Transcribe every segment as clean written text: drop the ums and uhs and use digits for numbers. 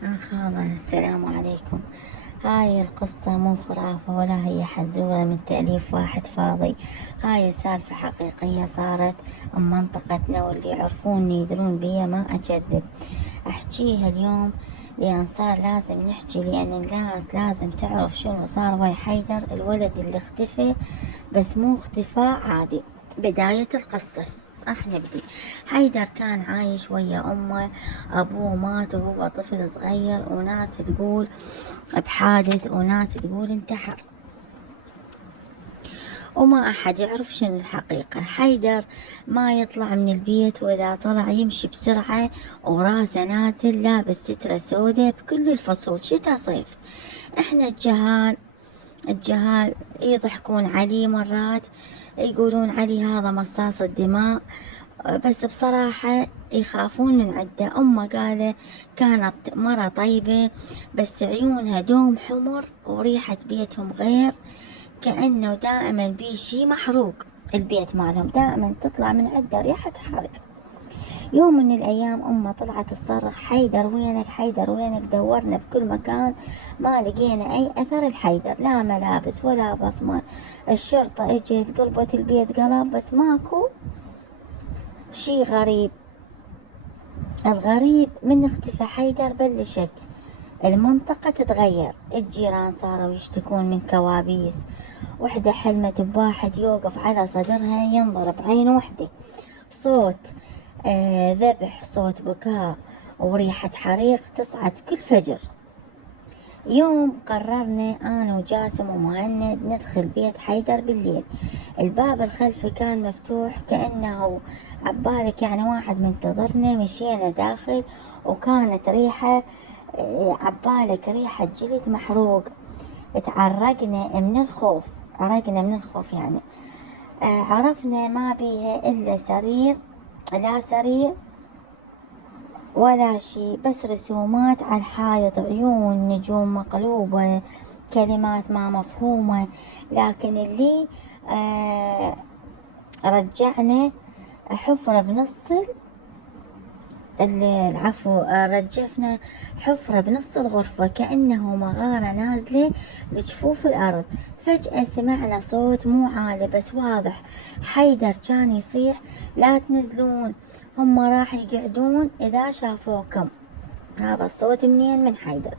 خالة، السلام عليكم. هاي القصة مو خرافة ولا هي حزورة من تأليف واحد فاضي. هاي سالفة حقيقية صارت بمنطقتنا، واللي يعرفوني يدرون بيا ما أكذب. أحكيها اليوم لأن صار لازم نحكي، لأن الناس لازم تعرف شنو صار ويا حيدر الولد اللي اختفى، بس مو اختفاء عادي. بداية القصة راح نبدي. حيدر كان عايش ويا أمه، أبوه مات وهو طفل صغير، وناس تقول بحادث وناس تقول انتحر، وما أحد يعرف شنو الحقيقة. حيدر ما يطلع من البيت، وإذا طلع يمشي بسرعة وراسه نازل، لابس سترة سودة بكل الفصول، شتا صيف. احنا الجهال يضحكون عليه مرات، يقولون علي هذا مصاص الدماء، بس بصراحة يخافون من عده. أمه قال كانت مرة طيبة، بس عيونها دوم حمر وريحة بيتهم غير، كأنه دائما بيه شي محروق. البيت مالهم دائما تطلع من عنده ريحة حرق. يوم من الأيام أمه طلعت تصرخ: حيدر وينك، حيدر وينك، دورنا بكل مكان ما لقينا أي أثر الحيدر، لا ملابس ولا بصمة. الشرطة اجت قلبت البيت قلب، بس ماكو شي غريب. الغريب من اختفى حيدر بلشت المنطقة تتغير. الجيران صاروا يشتكون من كوابيس. وحدة حلمت بواحد يوقف على صدرها ينظر بعين وحدة، صوت ذبح، صوت بكاء، وريحة حريق تصعد كل فجر. يوم قررنا أنا وجاسم ومهند ندخل بيت حيدر بالليل. الباب الخلفي كان مفتوح، كأنه عبالك يعني واحد منتظرنا. مشينا داخل وكانت ريحة، عبالك ريحة جلد محروق. اتعرقنا من الخوف، عرقنا من الخوف يعني. عرفنا ما بيها إلا سرير، لا سرير ولا شي، بس رسومات على الحائط، عيون، نجوم مقلوبة، كلمات ما مفهومة. لكن اللي آه رجعنا حفرة بنص العفو، رجفنا حفرة بنص الغرفة، كأنه مغارة نازلة لجفوف الأرض. فجأة سمعنا صوت مو عالي بس واضح. حيدر كان يصيح: لا تنزلون، هم راح يقعدون إذا شافوكم. هذا الصوت منين؟ من حيدر.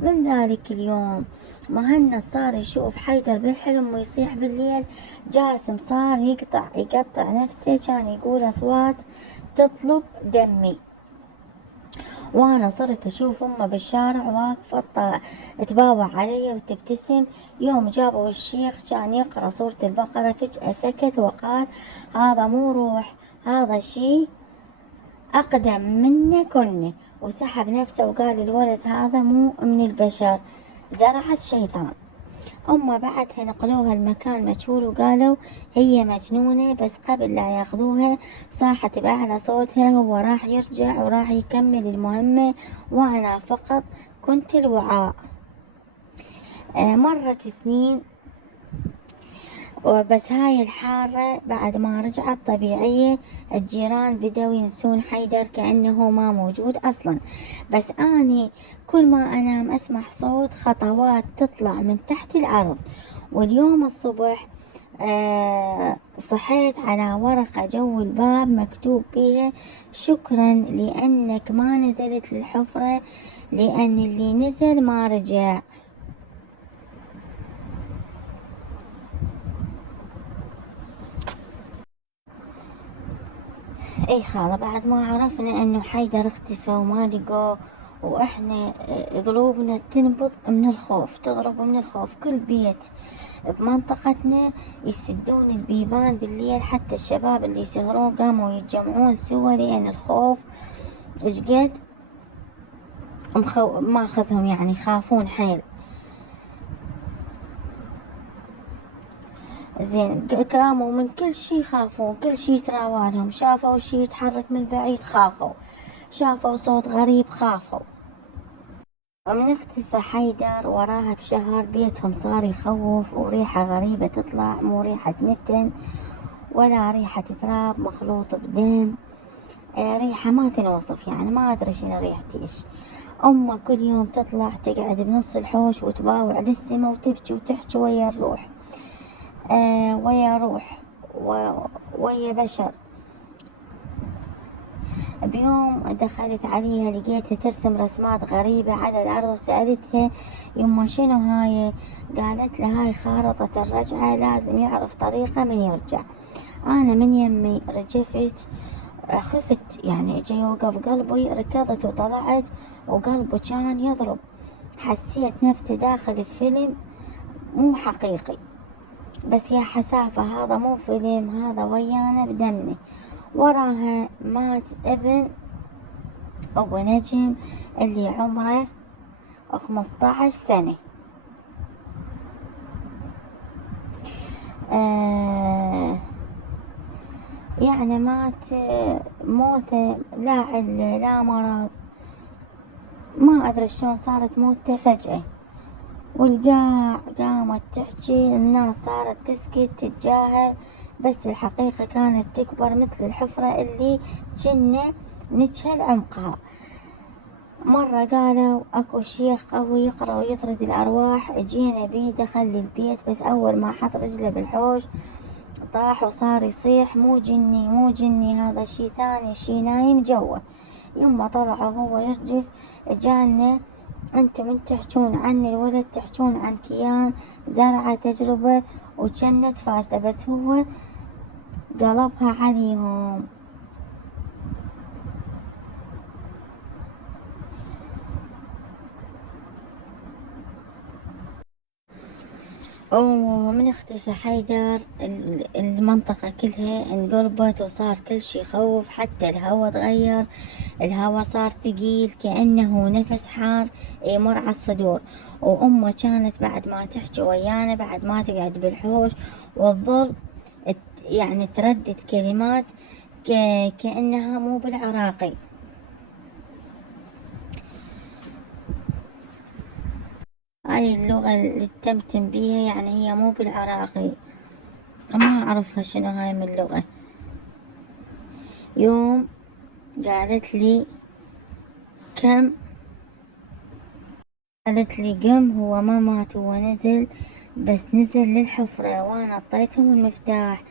من ذلك اليوم مهند صار يشوف حيدر بالحلم ويصيح بالليل. جاسم صار يقطع نفسه، كان يقول أصوات تطلب دمي. وانا صرت اشوف امه بالشارع واقفة تباوع علي وتبتسم. يوم جابوا الشيخ كان يقرأ سورة البقرة، فجأة سكت وقال: هذا مو روح، هذا شي أقدم منا كنا. وسحب نفسه وقال: الولد هذا مو من البشر، زرعت شيطان. أمه بعدها نقلوها المكان مجهول وقالوا هي مجنونة، بس قبل لا ياخذوها صاحت بأعلى صوتها: هو راح يرجع وراح يكمل المهمة، وأنا فقط كنت الوعاء. مرت سنين، وبس هاي الحارة بعد ما رجعت طبيعية. الجيران بدأوا ينسون حيدر كأنه ما موجود أصلا. بس أني كل ما أنام أسمع صوت خطوات تطلع من تحت الأرض. واليوم الصبح صحيت على ورقة جو الباب مكتوب بيها: شكرا لأنك ما نزلت للحفرة، لأن اللي نزل ما رجع. اي خالة، بعد ما عرفنا انه حيدر اختفى وما لقوه، واحنا قلوبنا تنبض من الخوف، تضرب من الخوف. كل بيت بمنطقتنا يسدون البيبان بالليل، حتى الشباب اللي يسهرون قاموا يتجمعون سوا، لان الخوف اشقد ماخذهم، يعني يخافون حيل. زين، قاموا من كل شي يخافون، كل شي يتراوالهم، شافوا شي يتحرك من بعيد خافوا، شافوا صوت غريب خافوا. ومن اختفى حيدر وراها بشهر بيتهم صار يخوف، وريحة غريبة تطلع، مو ريحة نتن ولا ريحة تراب مخلوط بدم. ريحة ما تنوصف، يعني ما أدري شنو ريحة إيش. أمه كل يوم تطلع تقعد بنص الحوش وتباوع للسما وتبكي وتحكي ويا الروح، ويا روح ويا بشر. بيوم دخلت عليها لقيتها ترسم رسمات غريبة على الأرض، وسألتها يما شنو هاي؟ قالت لها هاي خارطة الرجعة، لازم يعرف طريقة من يرجع. أنا من يمي رجفت، خفت يعني اجى يوقف قلبي، ركضت وطلعت وقلبي كان يضرب، حسيت نفسي داخل فيلم مو حقيقي. بس يا حسافة هذا مو فيلم، هذا ويانا بدمنا. وراها مات ابن أبو نجم اللي عمره 15 سنة. يعني مات موته لا علة لا مرض، ما أدري شلون صارت موته فجأة. والقاع قامت تحكي، الناس صارت تسكت تتجاهل، بس الحقيقة كانت تكبر مثل الحفرة اللي كنا نجهل عمقها. مرة قالوا اكو شيخ قوي يقرأ ويطرد الأرواح، اجينا بيه دخل للبيت، بس أول ما حط رجله بالحوش طاح وصار يصيح مو جني مو جني، هذا شي ثاني، شي نايم جوا. يما طلع وهو يرجف جالنا، انتم من تحجون عن الولد تحجون عن كيان زرعة تجربة وجنت فاشلة، بس هو قلبها عليهم. ومن اختفى حيدر المنطقة كلها انقلبت وصار كل شي يخوف، حتى الهوا تغير، الهوا صار ثقيل كأنه نفس حار يمر على الصدور. وأمه كانت بعد ما تحكي ويانا، بعد ما تقعد بالحوش وتظل يعني تردد كلمات كأنها مو بالعراقي. هاي اللغة اللي تمتم بيها، يعني هي مو بالعراقي، ما أعرفها شنو هاي من لغة. يوم قالت لي كم، قالت لي قم، هو ما مات، هو نزل، بس نزل للحفرة وانا اعطيتهم المفتاح.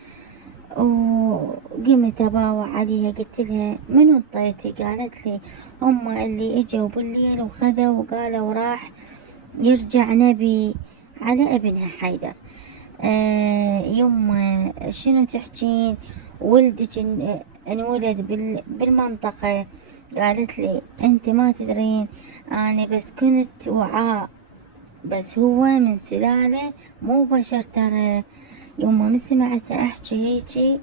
وقمت اباوع عليها، قلت لها منو اعطيتي؟ قالت لي هم اللي اجوا بالليل وخذوا وقالوا راح يرجع نبي على ابنها حيدر. يما شنو تحجين؟ ولدك انولد بالمنطقة. قالت لي انت ما تدرين، انا بس كنت وعاء، بس هو من سلالة مو بشر ترى. يوم ما سمعت احكي هيجي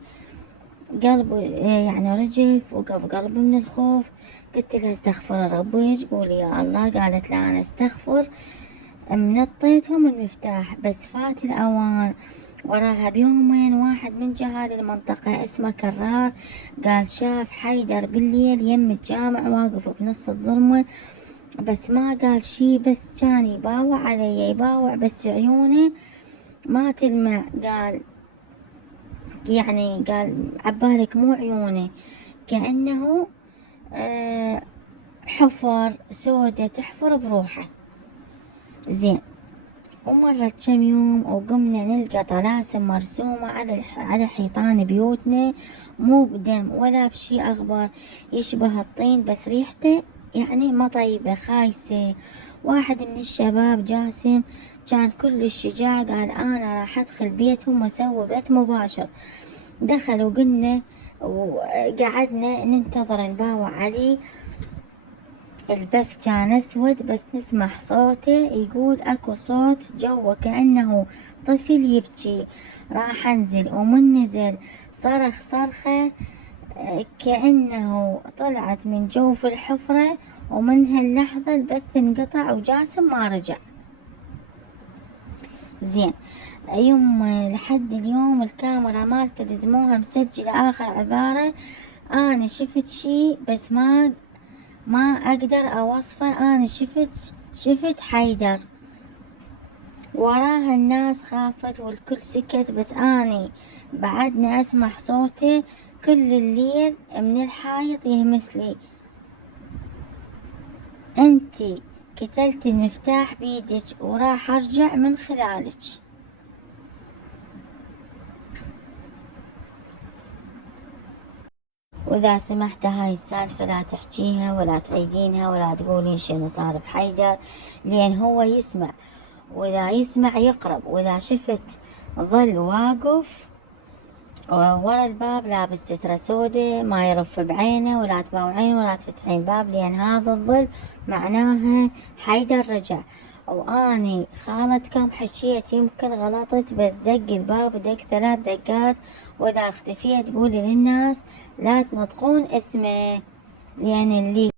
قلبي يعني رجف، وقف قلبي من الخوف. قلت لها استغفر ربي، قولي يا الله. قالت لا انا استغفر، منطيتهم المفتاح بس فات الاوان. وراها بيومين واحد من جهال المنطقة اسمه كرار قال شاف حيدر بالليل يم الجامع واقف بنص الظلمة، بس ما قال شي، بس كان يباوع علي يباوع، بس عيونه ما تلمع. قال يعني قال عبالك مو عيونه، كأنه حفر سودة تحفر بروحه. زين. ومرت كم يوم وقمنا نلقى طلاسم مرسومة على حيطان بيوتنا، مو بدم ولا بشي أغبر، يشبه الطين بس ريحته يعني ما طيبة خايسة. واحد من الشباب جاسم كان كل الشجاع، قال أنا راح أدخل بيتهم وأسوي بث مباشر. دخل وقلنا وقعدنا ننتظر نباوع عليه. البث كان اسود بس نسمع صوته يقول اكو صوت جوا كأنه طفل يبكي. راح انزل، ومن نزل صرخ صرخة كأنه طلعت من جوف الحفرة، ومن هاللحظة البث انقطع وجاسم ما رجع. زين. يوم لحد اليوم الكاميرا مالته لزموها مسجلة اخر عبارة، انا شفت شي بس ما اقدر اوصفه، انا شفت حيدر. وراها الناس خافت والكل سكت، بس اني بعدني اسمع صوته كل الليل من الحايط يهمس لي. انتي كتلتي المفتاح بيدك وراح ارجع من خلالك. وإذا سمحت هاي السالفة لا تحجيها ولا تعيدينها ولا تقولين شنو صار بحيدر، لأن هو يسمع، وإذا يسمع يقرب. وإذا شفت ظل واقف ورا الباب لابس سترة سودة ما يرف بعينه ولا تباوعين ولا تفتحين الباب، لأن هذا الظل معناها حيدر رجع. وأني خالتكم حكيت يمكن غلطت، بس دق الباب دق 3 دقات، وإذا اختفيت قولي للناس لا تنطقون اسمه، لأن اللي